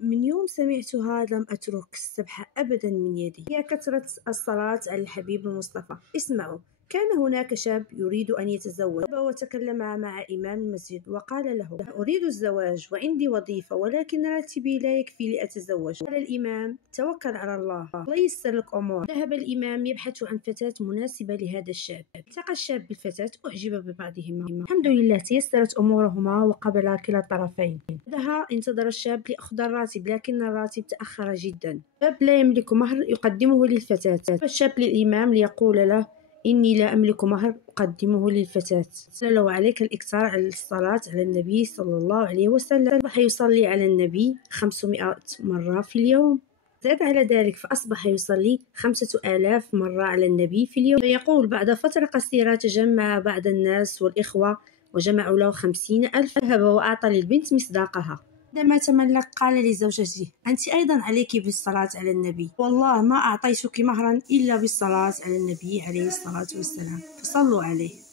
من يوم سمعتها لم أترك السبح أبدا من يدي، هي كثرة الصلاة على الحبيب المصطفى. اسمعوا. كان هناك شاب يريد أن يتزوج وتكلم مع إمام المسجد وقال له: أريد الزواج وعندي وظيفة ولكن راتبي لا يكفي لأتزوج. قال الإمام: توكل على الله ييسر لك أمور. ذهب الإمام يبحث عن فتاة مناسبة لهذا الشاب. التقى الشاب بالفتاة أعجب ببعضهما. الحمد لله تيسرت أمورهما وقبل كلا الطرفين. بعدها انتظر الشاب ليأخذ الراتب، لكن الراتب تأخر جدا. الشاب لا يملك مهر يقدمه للفتاة. فالشاب للإمام ليقول له: إني لا أملك مهر أقدمه للفتاة. لو عليك الإكثار على الصلاة على النبي صلى الله عليه وسلم. أصبح يصلي على النبي 500 مرة في اليوم. زاد على ذلك فأصبح يصلي 5000 مرة على النبي في اليوم. فيقول: بعد فترة قصيرة تجمع بعض الناس والإخوة وجمعوا له 50,000. ذهب وأعطى للبنت مصداقها. عندما تملك قال لزوجته: أنت أيضا عليك بالصلاة على النبي، والله ما أعطيتك مهرا إلا بالصلاة على النبي عليه الصلاة والسلام، فصلوا عليه.